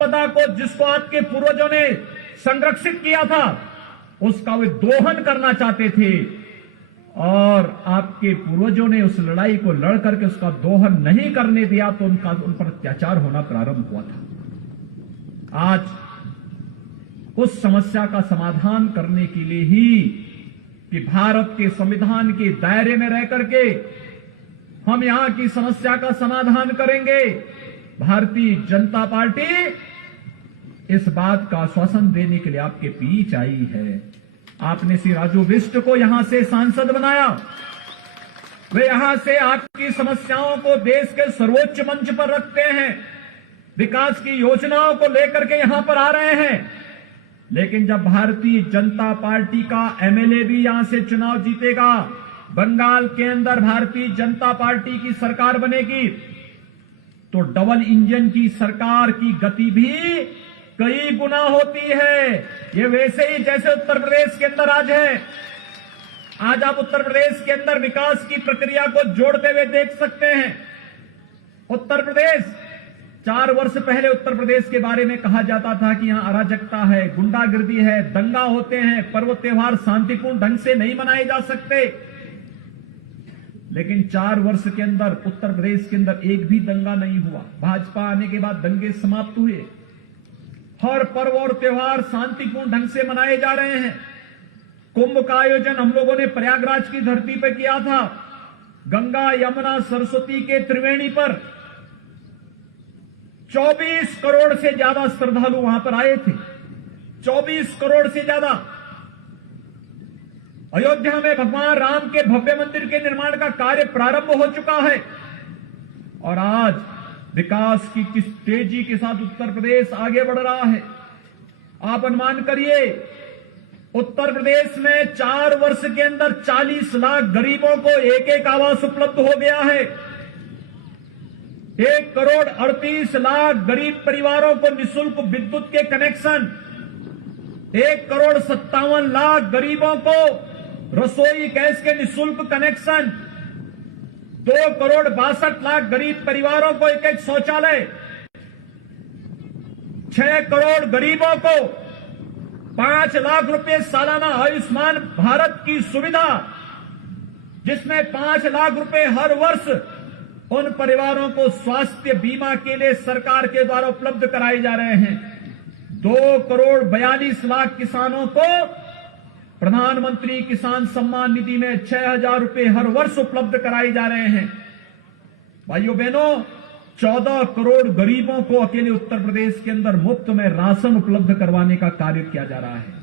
संपदा को जिसको आपके पूर्वजों ने संरक्षित किया था उसका वे दोहन करना चाहते थे और आपके पूर्वजों ने उस लड़ाई को लड़ करके उसका दोहन नहीं करने दिया तो उन पर अत्याचार होना प्रारंभ हुआ था। आज उस समस्या का समाधान करने के लिए ही कि भारत के संविधान के दायरे में रह करके हम यहां की समस्या का समाधान करेंगे। भारतीय जनता पार्टी इस बात का आश्वासन देने के लिए आपके बीच आई है। आपने श्री राजू बिष्ट को यहां से सांसद बनाया, वे यहां से आपकी समस्याओं को देश के सर्वोच्च मंच पर रखते हैं, विकास की योजनाओं को लेकर के यहां पर आ रहे हैं। लेकिन जब भारतीय जनता पार्टी का एमएलए भी यहां से चुनाव जीतेगा, बंगाल के अंदर भारतीय जनता पार्टी की सरकार बनेगी, तो डबल इंजन की सरकार की गति भी कई गुना होती है। ये वैसे ही जैसे उत्तर प्रदेश के अंदर आज है। आज आप उत्तर प्रदेश के अंदर विकास की प्रक्रिया को जोड़ते हुए देख सकते हैं। उत्तर प्रदेश 4 वर्ष पहले उत्तर प्रदेश के बारे में कहा जाता था कि यहां अराजकता है, गुंडागिर्दी है, दंगा होते हैं, पर्व त्योहार शांतिपूर्ण ढंग से नहीं मनाए जा सकते। लेकिन 4 वर्ष के अंदर उत्तर प्रदेश के अंदर एक भी दंगा नहीं हुआ। भाजपा आने के बाद दंगे समाप्त हुए। हर पर्व और त्योहार शांतिपूर्ण ढंग से मनाए जा रहे हैं। कुंभ का आयोजन हम लोगों ने प्रयागराज की धरती पर किया था। गंगा यमुना सरस्वती के त्रिवेणी पर 24 करोड़ से ज्यादा श्रद्धालु वहां पर आए थे। 24 करोड़ से ज्यादा। अयोध्या में भगवान राम के भव्य मंदिर के निर्माण का कार्य प्रारंभ हो चुका है और आज विकास की किस तेजी के साथ उत्तर प्रदेश आगे बढ़ रहा है। आप अनुमान करिए, उत्तर प्रदेश में 4 वर्ष के अंदर 40 लाख गरीबों को एक आवास उपलब्ध हो गया है। 1 करोड़ 38 लाख गरीब परिवारों को निःशुल्क विद्युत के कनेक्शन, 1 करोड़ 57 लाख गरीबों को रसोई गैस के निःशुल्क कनेक्शन, 2 करोड़ 62 लाख गरीब परिवारों को एक शौचालय, 6 करोड़ गरीबों को 5 लाख रुपए सालाना आयुष्मान भारत की सुविधा, जिसमें 5 लाख रुपए हर वर्ष उन परिवारों को स्वास्थ्य बीमा के लिए सरकार के द्वारा उपलब्ध कराए जा रहे हैं। 2 करोड़ 42 लाख किसानों को प्रधानमंत्री किसान सम्मान निधि में 6,000 रुपए हर वर्ष उपलब्ध कराए जा रहे हैं। भाइयों बहनों, 14 करोड़ गरीबों को अकेले उत्तर प्रदेश के अंदर मुफ्त में राशन उपलब्ध करवाने का कार्य किया जा रहा है।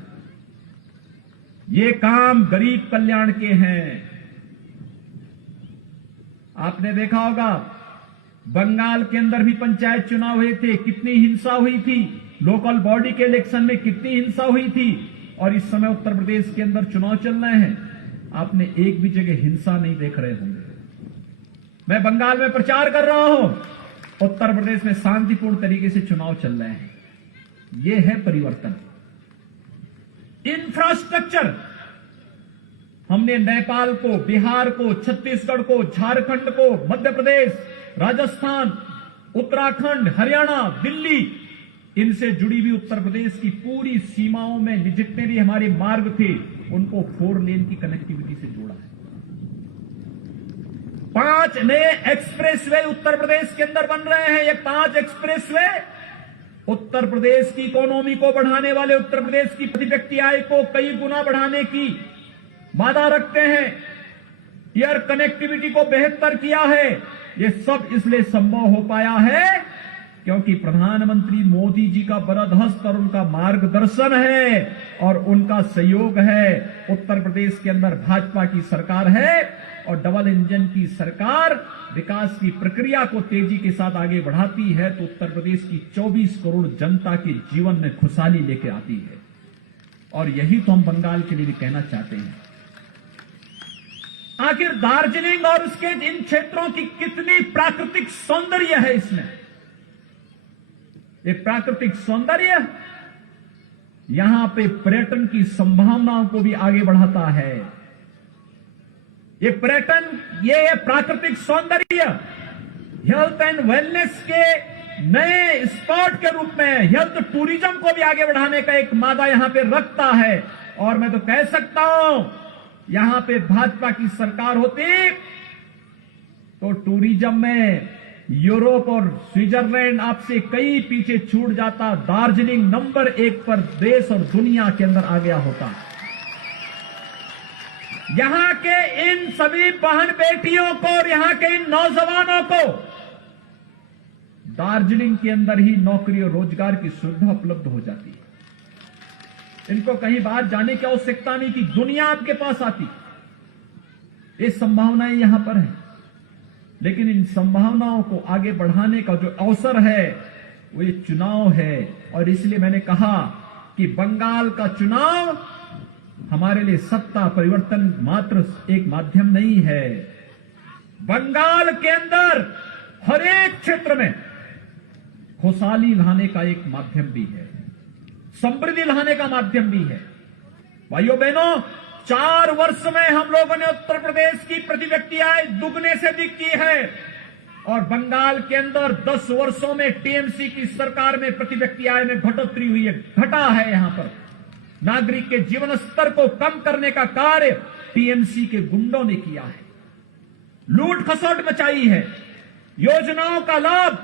ये काम गरीब कल्याण के हैं। आपने देखा होगा बंगाल के अंदर भी पंचायत चुनाव हुए थे, कितनी हिंसा हुई थी। लोकल बॉडी के इलेक्शन में कितनी हिंसा हुई थी। और इस समय उत्तर प्रदेश के अंदर चुनाव चल रहे हैं, आपने एक भी जगह हिंसा नहीं देख रहे होंगे। मैं बंगाल में प्रचार कर रहा हूं, उत्तर प्रदेश में शांतिपूर्ण तरीके से चुनाव चल रहे हैं। यह है परिवर्तन। इंफ्रास्ट्रक्चर हमने नेपाल को, बिहार को, छत्तीसगढ़ को, झारखंड को, मध्य प्रदेश, राजस्थान, उत्तराखंड, हरियाणा, दिल्ली, इनसे जुड़ी हुई उत्तर प्रदेश की पूरी सीमाओं में जितने भी हमारे मार्ग थे उनको 4 लेन की कनेक्टिविटी से जोड़ा है। 5 नए एक्सप्रेसवे उत्तर प्रदेश के अंदर बन रहे हैं। ये 5 एक्सप्रेसवे उत्तर प्रदेश की इकोनॉमी को बढ़ाने वाले, उत्तर प्रदेश की प्रति व्यक्ति आय को कई गुना बढ़ाने की वादा रखते हैं। एयर कनेक्टिविटी को बेहतर किया है। ये सब इसलिए संभव हो पाया है क्योंकि प्रधानमंत्री मोदी जी का वरद हस्त और उनका मार्गदर्शन है और उनका सहयोग है। उत्तर प्रदेश के अंदर भाजपा की सरकार है और डबल इंजन की सरकार विकास की प्रक्रिया को तेजी के साथ आगे बढ़ाती है तो उत्तर प्रदेश की 24 करोड़ जनता के जीवन में खुशहाली लेके आती है। और यही तो हम बंगाल के लिए भी कहना चाहते हैं। आखिर दार्जिलिंग और उसके इन क्षेत्रों की कितनी प्राकृतिक सौंदर्य है इसमें। ये प्राकृतिक सौंदर्य यहां पे पर्यटन की संभावनाओं को भी आगे बढ़ाता है। ये पर्यटन, ये प्राकृतिक सौंदर्य हेल्थ एंड वेलनेस के नए स्पॉट के रूप में हेल्थ टूरिज्म को भी आगे बढ़ाने का एक मादा यहां पे रखता है। और मैं तो कह सकता हूं, यहां पे भाजपा की सरकार होती तो टूरिज्म में यूरोप और स्विट्जरलैंड आपसे कई पीछे छूट जाता, दार्जिलिंग नंबर 1 पर देश और दुनिया के अंदर आ गया होता। यहां के इन सभी बहन बेटियों को और यहां के इन नौजवानों को दार्जिलिंग के अंदर ही नौकरी और रोजगार की सुविधा उपलब्ध हो जाती है। इनको कहीं बाहर जाने की आवश्यकता नहीं कि दुनिया आपके पास आती। ये संभावनाएं यहां पर है, लेकिन इन संभावनाओं को आगे बढ़ाने का जो अवसर है वो ये चुनाव है। और इसलिए मैंने कहा कि बंगाल का चुनाव हमारे लिए सत्ता परिवर्तन मात्र एक माध्यम नहीं है। बंगाल के अंदर हर एक क्षेत्र में खुशहाली लाने का एक माध्यम भी है, समृद्धि लाने का माध्यम भी है। भाइयों बहनों, 4 वर्ष में हम लोगों ने उत्तर प्रदेश की प्रति व्यक्ति आय दुगने से अधिक की है और बंगाल के अंदर 10 वर्षों में टीएमसी की सरकार में प्रति व्यक्ति आय में बढ़ोतरी हुई है, घटा है। यहां पर नागरिक के जीवन स्तर को कम करने का कार्य टीएमसी के गुंडों ने किया है, लूट खसोट मचाई है। योजनाओं का लाभ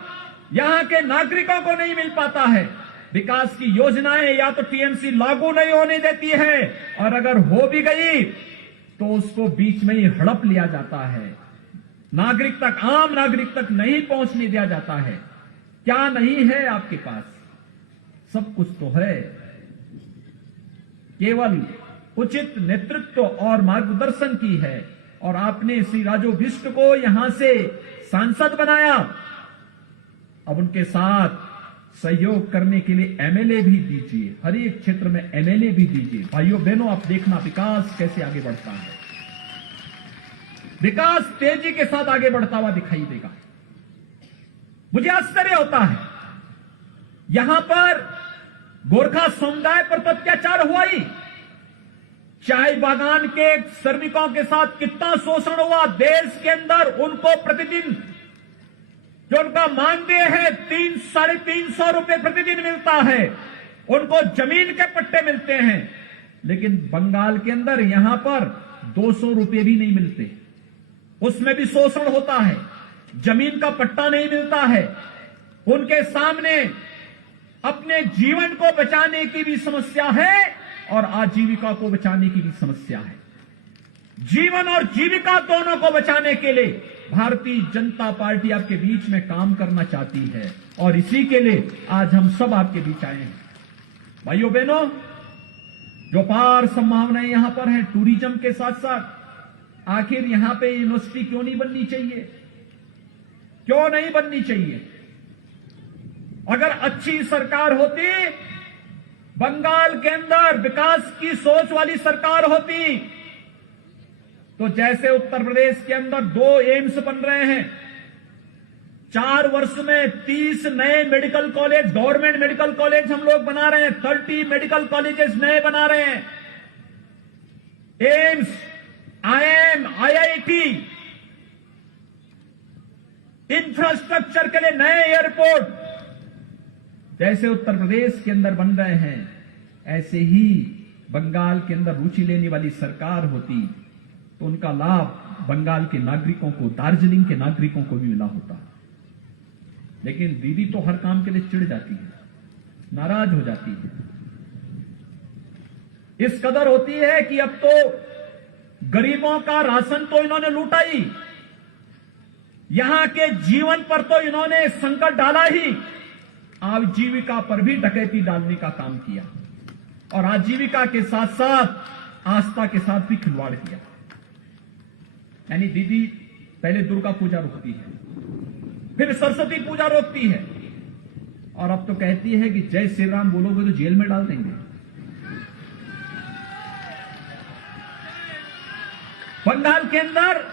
यहां के नागरिकों को नहीं मिल पाता है। विकास की योजनाएं या तो टीएमसी लागू नहीं होने देती है और अगर हो भी गई तो उसको बीच में ही हड़प लिया जाता है, नागरिक तक, आम नागरिक तक नहीं पहुंचने दिया जाता है। क्या नहीं है आपके पास? सब कुछ तो है, केवल उचित नेतृत्व और मार्गदर्शन की है। और आपने श्री राजू बिष्ट को यहां से सांसद बनाया, अब उनके साथ सहयोग करने के लिए एमएलए भी दीजिए, हर एक क्षेत्र में एमएलए भी दीजिए। भाइयों बहनों, आप देखना विकास कैसे आगे बढ़ता है। विकास तेजी के साथ आगे बढ़ता हुआ दिखाई देगा। मुझे आश्चर्य होता है, यहां पर गोरखा समुदाय पर तो अत्याचार हुआ ही, चाय बागान के श्रमिकों के साथ कितना शोषण हुआ। देश के अंदर उनको प्रतिदिन जो उनका मानदेय है 300-350 रुपए प्रतिदिन मिलता है, उनको जमीन के पट्टे मिलते हैं, लेकिन बंगाल के अंदर यहां पर 200 रुपए भी नहीं मिलते, उसमें भी शोषण होता है, जमीन का पट्टा नहीं मिलता है। उनके सामने अपने जीवन को बचाने की भी समस्या है और आजीविका को बचाने की भी समस्या है। जीवन और जीविका दोनों को बचाने के लिए भारतीय जनता पार्टी आपके बीच में काम करना चाहती है और इसी के लिए आज हम सब आपके बीच आए हैं। भाइयों बहनों, जो अपार संभावनाएं यहां पर हैं टूरिज्म के साथ साथ, आखिर यहां पे यूनिवर्सिटी क्यों नहीं बननी चाहिए? क्यों नहीं बननी चाहिए? अगर अच्छी सरकार होती, बंगाल के अंदर विकास की सोच वाली सरकार होती, तो जैसे उत्तर प्रदेश के अंदर 2 एम्स बन रहे हैं, 4 वर्ष में 30 नए medical college, government medical college हम लोग बना रहे हैं, 30 मेडिकल कॉलेजेस नए बना रहे हैं, एम्स, आईएम, आईआईटी, इंफ्रास्ट्रक्चर के लिए नए एयरपोर्ट जैसे उत्तर प्रदेश के अंदर बन रहे हैं, ऐसे ही बंगाल के अंदर रुचि लेने वाली सरकार होती तो उनका लाभ बंगाल के नागरिकों को, दार्जिलिंग के नागरिकों को भी मिला होता। लेकिन दीदी तो हर काम के लिए चिढ़ जाती है, नाराज हो जाती है, इस कदर होती है कि अब तो गरीबों का राशन तो इन्होंने लूटा ही, यहां के जीवन पर तो इन्होंने संकट डाला ही, आजीविका पर भी डकैती डालने का काम किया और आजीविका के साथ साथ आस्था के साथ भी खिलवाड़ किया। यानी दीदी पहले दुर्गा पूजा रोकती है, फिर सरस्वती पूजा रोकती है और अब तो कहती है कि जय श्री राम बोलोगे तो जेल में डाल देंगे। बंगाल के अंदर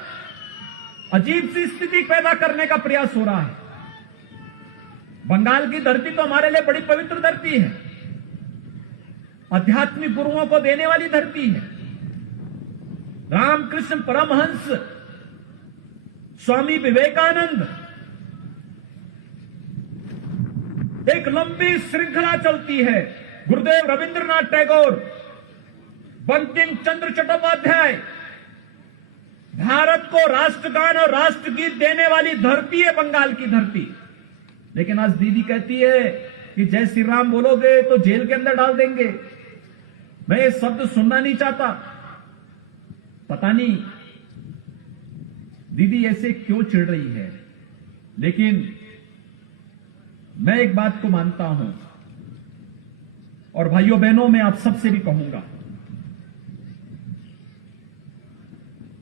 अजीब सी स्थिति पैदा करने का प्रयास हो रहा है। बंगाल की धरती तो हमारे लिए बड़ी पवित्र धरती है, आध्यात्मिक गुरुओं को देने वाली धरती है। रामकृष्ण परमहंस, स्वामी विवेकानंद, एक लंबी श्रृंखला चलती है। गुरुदेव रविंद्रनाथ टैगोर, बंकिम चंद्र चट्टोपाध्याय, भारत को राष्ट्रगान और राष्ट्रगीत देने वाली धरती है बंगाल की धरती। लेकिन आज दीदी कहती है कि जय श्री राम बोलोगे तो जेल के अंदर डाल देंगे। मैं ये शब्द सुनना नहीं चाहता। पता नहीं दीदी ऐसे क्यों चिढ़ रही है, लेकिन मैं एक बात को मानता हूं और भाइयों बहनों मैं आप सबसे भी कहूंगा,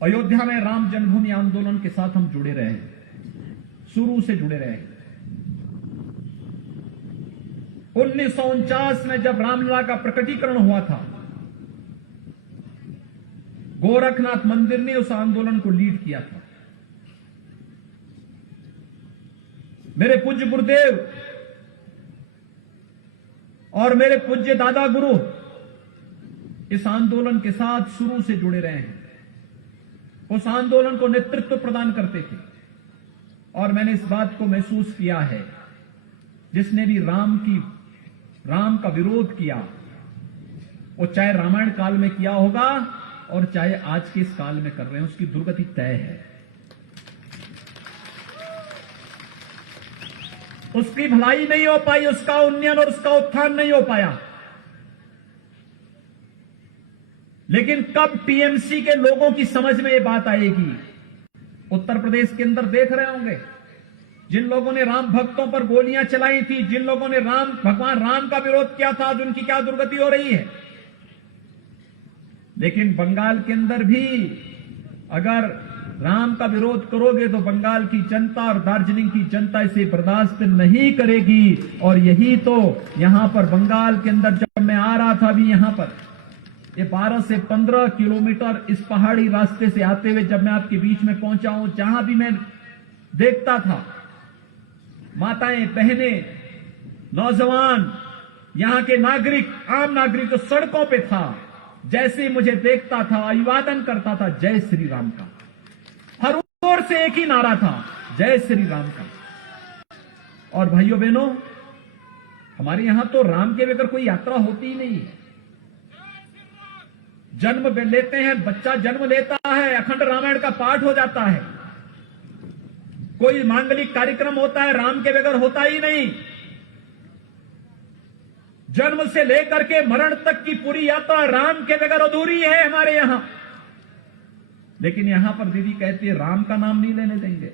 अयोध्या में राम जन्मभूमि आंदोलन के साथ हम जुड़े रहे, शुरू से जुड़े रहे। 1949 में जब रामलला का प्रकटीकरण हुआ था, गोरखनाथ मंदिर ने उस आंदोलन को लीड किया था। मेरे पूज्य गुरुदेव और मेरे पूज्य दादा गुरु इस आंदोलन के साथ शुरू से जुड़े रहे हैं। उस आंदोलन को नेतृत्व प्रदान करते थे और मैंने इस बात को महसूस किया है, जिसने भी राम का विरोध किया, वो चाहे रामायण काल में किया होगा और चाहे आज के इस काल में कर रहे हैं, उसकी दुर्गति तय है। उसकी भलाई नहीं हो पाई, उसका उन्नयन और उसका उत्थान नहीं हो पाया। लेकिन कब टीएमसी के लोगों की समझ में ये बात आएगी? उत्तर प्रदेश के अंदर देख रहे होंगे, जिन लोगों ने राम भक्तों पर गोलियां चलाई थी, जिन लोगों ने भगवान राम का विरोध किया था, आज उनकी क्या दुर्गति हो रही है। लेकिन बंगाल के अंदर भी अगर राम का विरोध करोगे तो बंगाल की जनता और दार्जिलिंग की जनता इसे बर्दाश्त नहीं करेगी। और यही तो यहां पर बंगाल के अंदर जब मैं आ रहा था, अभी यहां पर ये 12 से 15 किलोमीटर इस पहाड़ी रास्ते से आते हुए जब मैं आपके बीच में पहुंचा हूं, जहां भी मैं देखता था माताएं, बहनें, नौजवान, यहां के नागरिक, आम नागरिक तो सड़कों पे था, जैसे ही मुझे देखता था अभिवादन करता था जय श्री राम का। हर ओर से एक ही नारा था, जय श्री राम का। और भाइयों बहनों, हमारे यहां तो राम के बगैर कोई यात्रा होती ही नहीं है। जन्म लेते हैं, बच्चा जन्म लेता है, अखंड रामायण का पाठ हो जाता है। कोई मांगलिक कार्यक्रम होता है, राम के बगैर होता ही नहीं। जन्म से लेकर के मरण तक की पूरी यात्रा राम के बगैर अधूरी है हमारे यहां। लेकिन यहां पर दीदी कहती है राम का नाम नहीं लेने देंगे।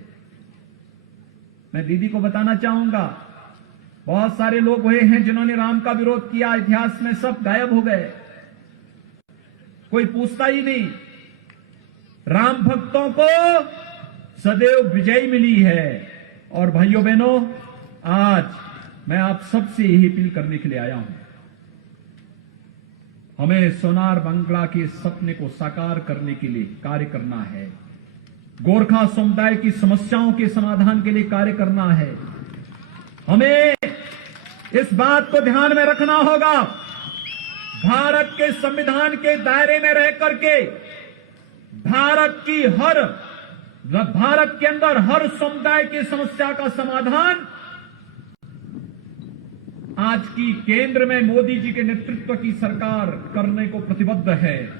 मैं दीदी को बताना चाहूंगा, बहुत सारे लोग हुए हैं जिन्होंने राम का विरोध किया, इतिहास में सब गायब हो गए, कोई पूछता ही नहीं। राम भक्तों को सदैव विजय मिली है। और भाइयों बहनों, आज मैं आप सबसे यही अपील करने के लिए आया हूं, हमें सोनार बांग्ला के सपने को साकार करने के लिए कार्य करना है। गोरखा समुदाय की समस्याओं के समाधान के लिए कार्य करना है। हमें इस बात को ध्यान में रखना होगा, भारत के संविधान के दायरे में रह करके भारत के अंदर हर समुदाय की समस्या का समाधान आज की केंद्र में मोदी जी के नेतृत्व की सरकार करने को प्रतिबद्ध है।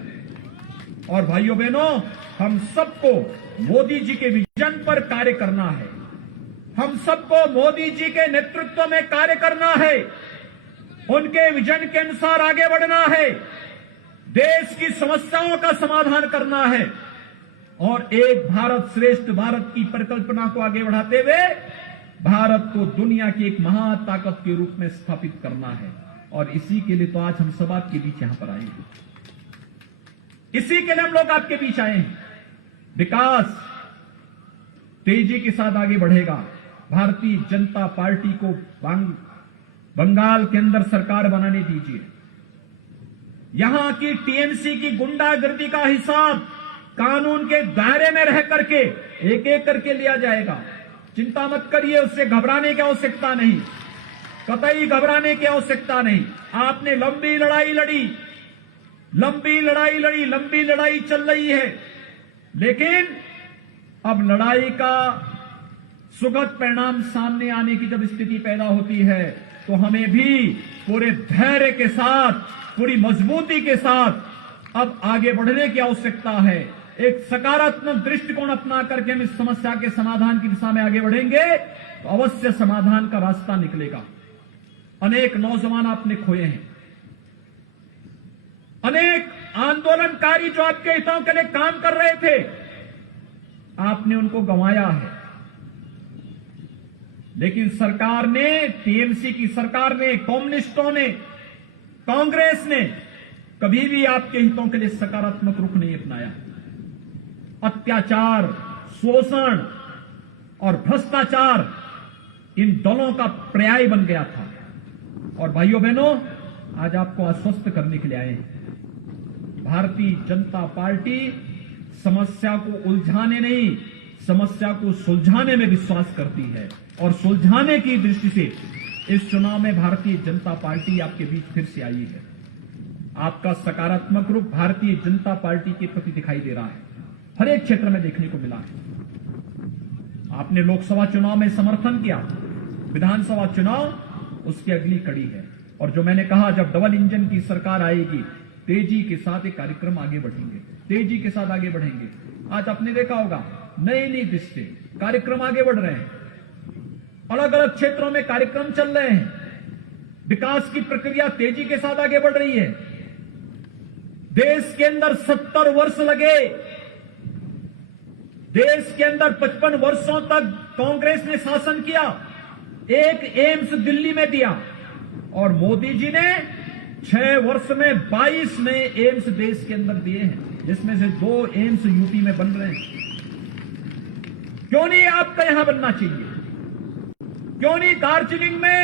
और भाइयों बहनों, हम सबको मोदी जी के विजन पर कार्य करना है। हम सबको मोदी जी के नेतृत्व में कार्य करना है, उनके विजन के अनुसार आगे बढ़ना है, देश की समस्याओं का समाधान करना है और एक भारत श्रेष्ठ भारत की परिकल्पना को आगे बढ़ाते हुए भारत को दुनिया की एक महाताकत के रूप में स्थापित करना है। और इसी के लिए तो आज हम सब आपके बीच यहां पर आए हैं, इसी के लिए हम लोग आपके बीच आए हैं। विकास तेजी के साथ आगे बढ़ेगा। भारतीय जनता पार्टी को बंगाल के अंदर सरकार बनाने दीजिए। यहां की टीएमसी की गुंडागर्दी का हिसाब कानून के दायरे में रह करके एक एक करके लिया जाएगा। चिंता मत करिए, उससे घबराने की आवश्यकता नहीं, कतई घबराने की आवश्यकता नहीं। आपने लंबी लड़ाई लड़ी, लंबी लड़ाई चल रही है, लेकिन अब लड़ाई का सुखद परिणाम सामने आने की जब स्थिति पैदा होती है तो हमें भी पूरे धैर्य के साथ, पूरी मजबूती के साथ अब आगे बढ़ने की आवश्यकता है। एक सकारात्मक दृष्टिकोण अपना करके हम इस समस्या के समाधान की दिशा में आगे बढ़ेंगे तो अवश्य समाधान का रास्ता निकलेगा। अनेक नौजवान आपने खोए हैं, अनेक आंदोलनकारी जो आपके हितों के लिए काम कर रहे थे, आपने उनको गंवाया है। लेकिन सरकार ने, टीएमसी की सरकार ने, कम्युनिस्टों ने, कांग्रेस ने कभी भी आपके हितों के लिए सकारात्मक रुख नहीं अपनाया। अत्याचार, शोषण और भ्रष्टाचार इन दलों का पर्याय बन गया था। और भाइयों बहनों, आज आपको आश्वस्त करने के लिए आए हैं। भारतीय जनता पार्टी समस्या को उलझाने नहीं, समस्या को सुलझाने में विश्वास करती है। और सुलझाने की दृष्टि से इस चुनाव में भारतीय जनता पार्टी आपके बीच फिर से आई है। आपका सकारात्मक रूप भारतीय जनता पार्टी के प्रति दिखाई दे रहा है, हर एक क्षेत्र में देखने को मिला है। आपने लोकसभा चुनाव में समर्थन किया, विधानसभा चुनाव उसकी अगली कड़ी है। और जो मैंने कहा, जब डबल इंजन की सरकार आएगी, तेजी के साथ एक कार्यक्रम आगे बढ़ेंगे, तेजी के साथ आगे बढ़ेंगे। आज आपने देखा होगा, नई नई दृष्टि कार्यक्रम आगे बढ़ रहे हैं, अलग अलग क्षेत्रों में कार्यक्रम चल रहे हैं, विकास की प्रक्रिया तेजी के साथ आगे बढ़ रही है। देश के अंदर 70 वर्ष लगे, देश के अंदर 55 वर्षों तक कांग्रेस ने शासन किया, एक एम्स दिल्ली में दिया, और मोदी जी ने 6 वर्ष में 22 नए एम्स देश के अंदर दिए हैं, जिसमें से 2 एम्स यूपी में बन रहे हैं। क्यों नहीं आपका यहां बनना चाहिए? क्यों नहीं दार्जिलिंग में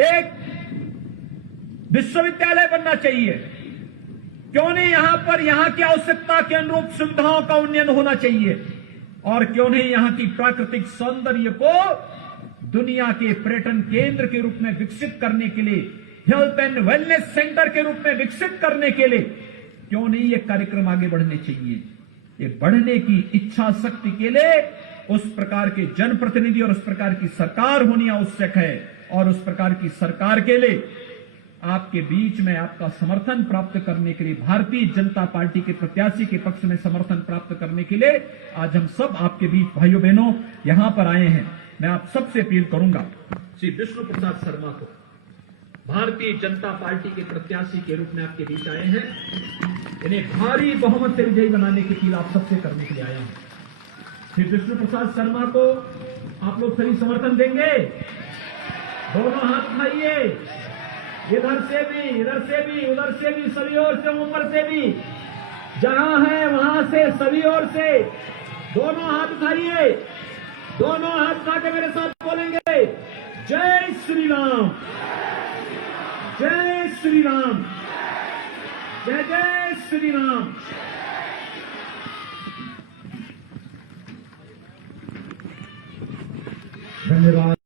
एक विश्वविद्यालय बनना चाहिए? क्यों नहीं यहां पर यहां की आवश्यकता के अनुरूप सुविधाओं का उन्नयन होना चाहिए? और क्यों नहीं यहां की प्राकृतिक सौंदर्य को दुनिया के पर्यटन केंद्र के रूप में विकसित करने के लिए, हेल्थ एंड वेलनेस सेंटर के रूप में विकसित करने के लिए क्यों नहीं ये कार्यक्रम आगे बढ़ने चाहिए? ये बढ़ने की इच्छा शक्ति के लिए उस प्रकार के जनप्रतिनिधि और उस प्रकार की सरकार होनी आवश्यक है। और उस प्रकार की सरकार के लिए आपके बीच में आपका समर्थन प्राप्त करने के लिए, भारतीय जनता पार्टी के प्रत्याशी के पक्ष में समर्थन प्राप्त करने के लिए आज हम सब आपके बीच भाइयों बहनों यहां पर आए हैं। मैं आप सबसे अपील करूंगा, श्री विष्णु प्रसाद शर्मा को भारतीय जनता पार्टी के प्रत्याशी के रूप में आपके बीच आए हैं। इन्हें भारी बहुमत से विजयी बनाने की अपील आप सबसे करने के लिए आया हूं। श्री विष्णु प्रसाद शर्मा को आप लोग सही समर्थन देंगे? दोनों हाथ उठाइए, इधर से भी, उधर से भी, सभी ओर से, ऊपर से भी, जहां है वहां से, सभी ओर से दोनों हाथ उठाइए। दोनों हाथ उठा के मेरे साथ बोलेंगे, जय श्री राम, जय श्री राम, जय जय श्री राम। धन्यवाद।